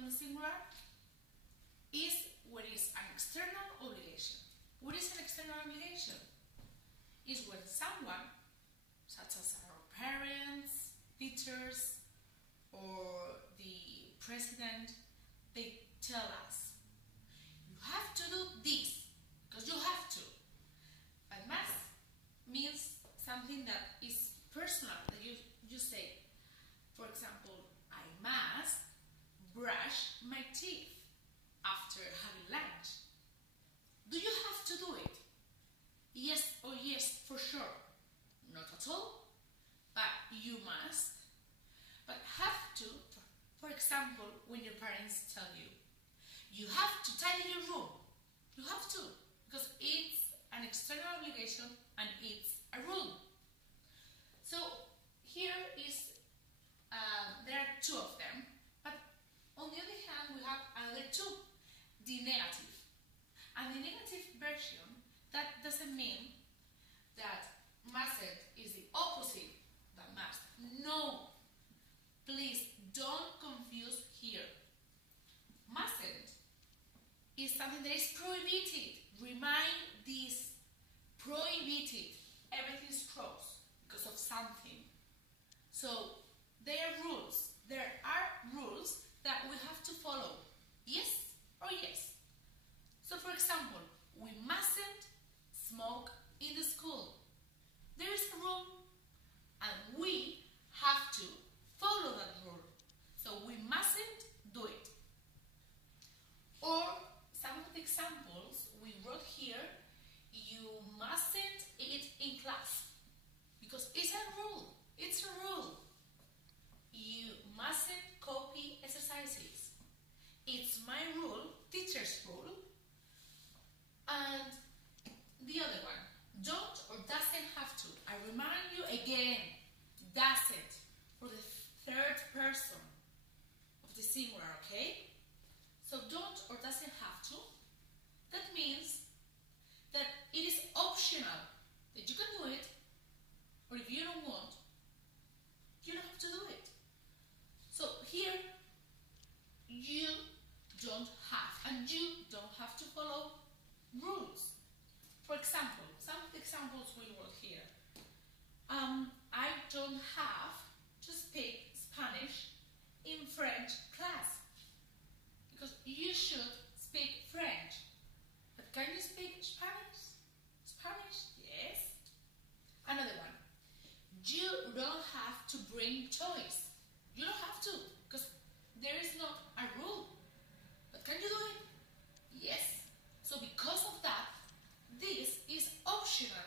from the singular is when it's an external obligation. What is an external obligation? Is when someone, such as our parents, teachers, or the president, they tell us, you have to do this, because you have to. But must means something that is personal, that you say. For example, I must brush my teeth after having lunch. Do you have to do it? Yes or yes, for sure. Not at all, but you must. But have to, for example, when your parents tell you, you have to tidy your room. You have to, because it's an external obligation and it's a rule. So here is, there are two of them, but on the other hand we have another two, the negative. And the negative version, that doesn't mean that mustn't is the opposite than must. No, please don't confuse here. Mustn't is something that is prohibited. Remind this, prohibited. Everything is closed because of something. So there are rules. There are rules that we have to follow. Yes or yes. So for example, we mustn't smoke in the school. There is a rule and we have to follow that rule. So we mustn't do it. Or some of the examples we wrote here, you mustn't eat in class. Because it's a rule. It's a rule. You mustn't copy exercises. It's my rule, teacher's rule. And the other one, don't or doesn't have to. I remind you again, doesn't, for the third person of the singular, okay? So don't or doesn't have to. That means that it is optional, that you can do it, or if you don't want, you don't have to do it. So here, you don't have, and you don't have to follow rules. For example, some of the examples we wrote here. I don't have to speak Spanish in French class, because you should speak French. But can you speak Spanish? Spanish, yes. Another one. You don't have to bring toys. You don't have to, because there is not a rule. But can you do it? Yes. So because of that, this is optional,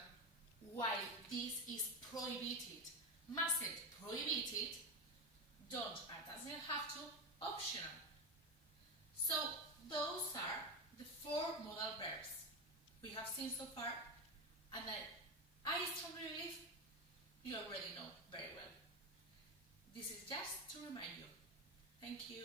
while this is prohibited. Mustn't, prohibited. Don't or doesn't have to, optional. So those are the four modal verbs we have seen so far, and that I strongly believe you already know very well. This is just to remind you. Thank you.